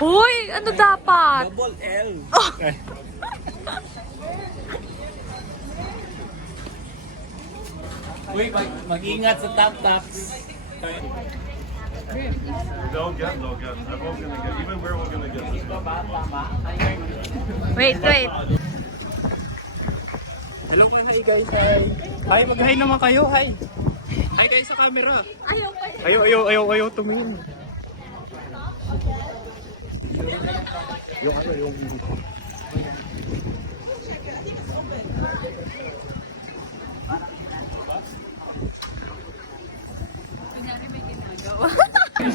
Hoy, ano dapat? Double L. Oh. Uy, mag-ingat sa top-tops. They'll get. Everyone's gonna get. Even we're all gonna get this one. Wait. Hello guys, hi. Hi, mag-hi naman kayo, hi. Hi kayo sa camera. Ayaw tumingin. Yung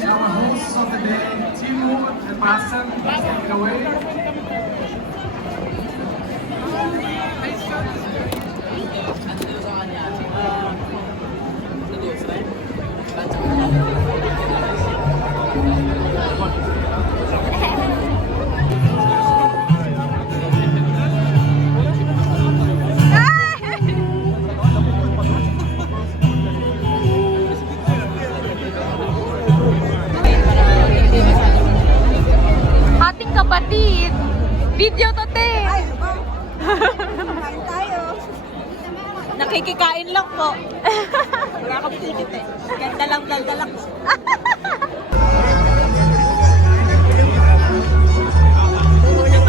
Our hosts of the day, Timo and Bastian, take it away. Ating kapatid. Video to, te. Kain tayo. Nakikikain lang po. Wala kang ticket eh. Ganda lang daldal ako.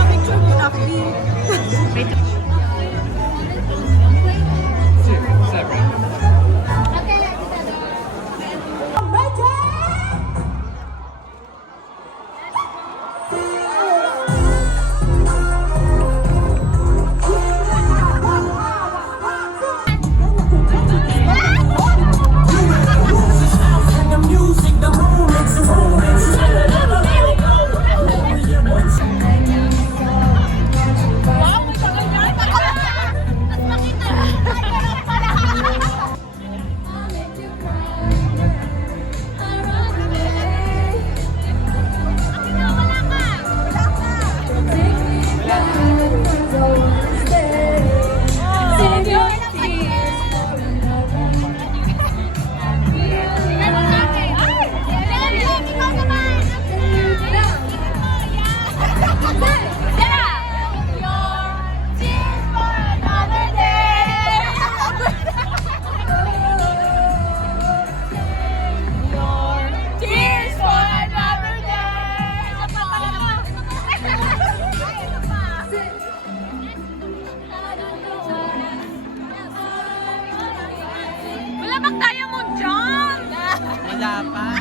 Picture mo na, Wala bang diamond dyan? wala pa.